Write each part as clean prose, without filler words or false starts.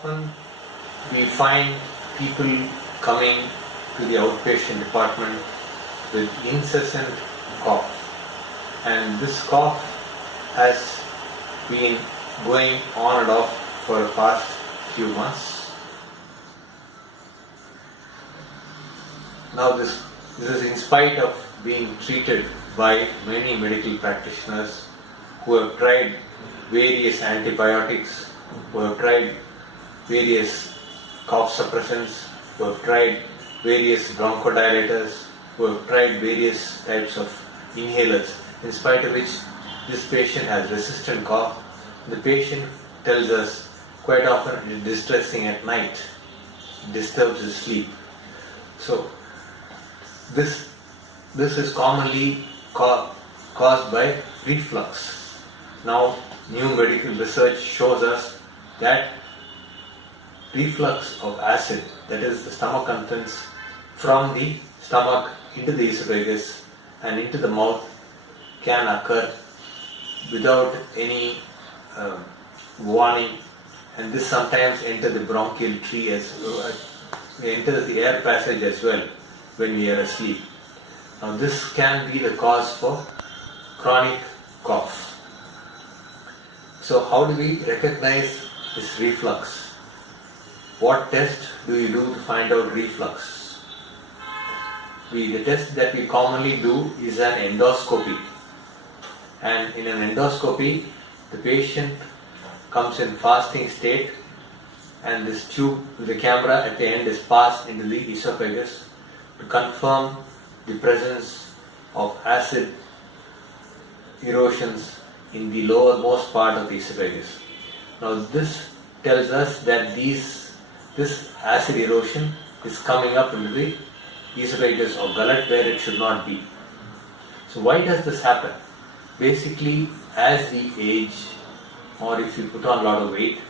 often we find people coming to the outpatient department with incessant cough, and this cough has been going on and off for the past few months. Now this is in spite of being treated by many medical practitioners who have tried various antibiotics, who have tried various cough suppressants, who have tried various bronchodilators, who have tried various types of inhalers, in spite of which this patient has resistant cough. The patient tells us quite often it is distressing at night, it disturbs his sleep. So this is commonly caused by reflux. Now, new medical research shows us that reflux of acid, that is the stomach contents, from the stomach into the esophagus and into the mouth can occur without any warning, and this sometimes enters the bronchial tree enters the air passage as well when we are asleep. Now this can be the cause for chronic cough. So how do we recognize this reflux? What test do you do to find out reflux? The test that we commonly do is an endoscopy. And in an endoscopy, the patient comes in fasting state, and this tube with the camera at the end is passed into the esophagus to confirm the presence of acid erosions in the lowermost part of the esophagus. Now this tells us that this acid erosion is coming up into the esophagus or gullet where it should not be. So why does this happen? Basically, as we age, or if you put on a lot of weight,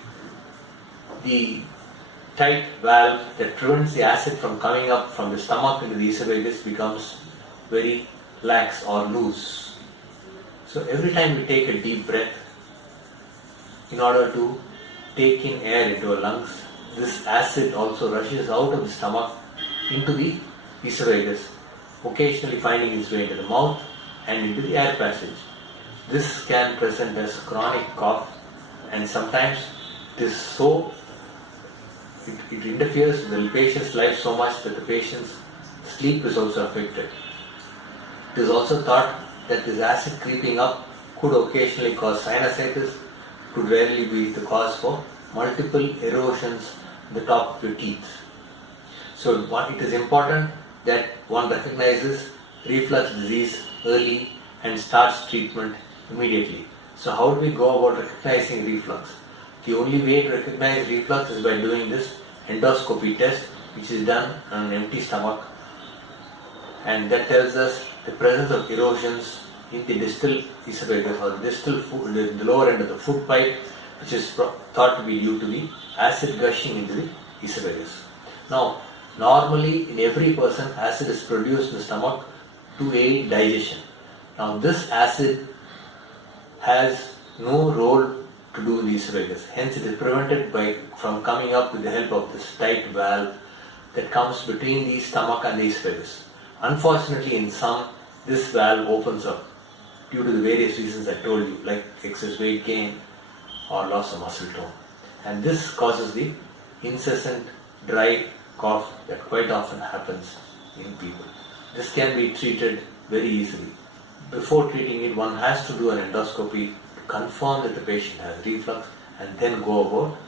the tight valve that prevents the acid from coming up from the stomach into the esophagus becomes very lax or loose. So every time we take a deep breath, in order to take in air into our lungs, this acid also rushes out of the stomach into the esophagus, occasionally finding its way into the mouth and into the air passage. This can present as chronic cough, and sometimes it interferes with the patient's life so much that the patient's sleep is also affected. It is also thought that this acid creeping up could occasionally cause sinusitis, could rarely be the cause for multiple erosions in the top of your teeth. So it is important that one recognizes reflux disease early and starts treatment immediately. So how do we go about recognizing reflux? The only way to recognize reflux is by doing this endoscopy test, which is done on an empty stomach, and that tells us the presence of erosions in the distal esophagus or the lower end of the food pipe, which is thought to be due to the acid gushing into the esophagus. Now, normally in every person, acid is produced in the stomach to aid digestion. Now, this acid has no role to do in the esophagus. Hence, it is prevented from coming up with the help of this tight valve that comes between the stomach and the esophagus. Unfortunately, in some, this valve opens up due to the various reasons I told you, like excess weight gain or loss of muscle tone. And this causes the incessant dry cough that quite often happens in people. This can be treated very easily. Before treating it, one has to do an endoscopy to confirm that the patient has reflux and then go about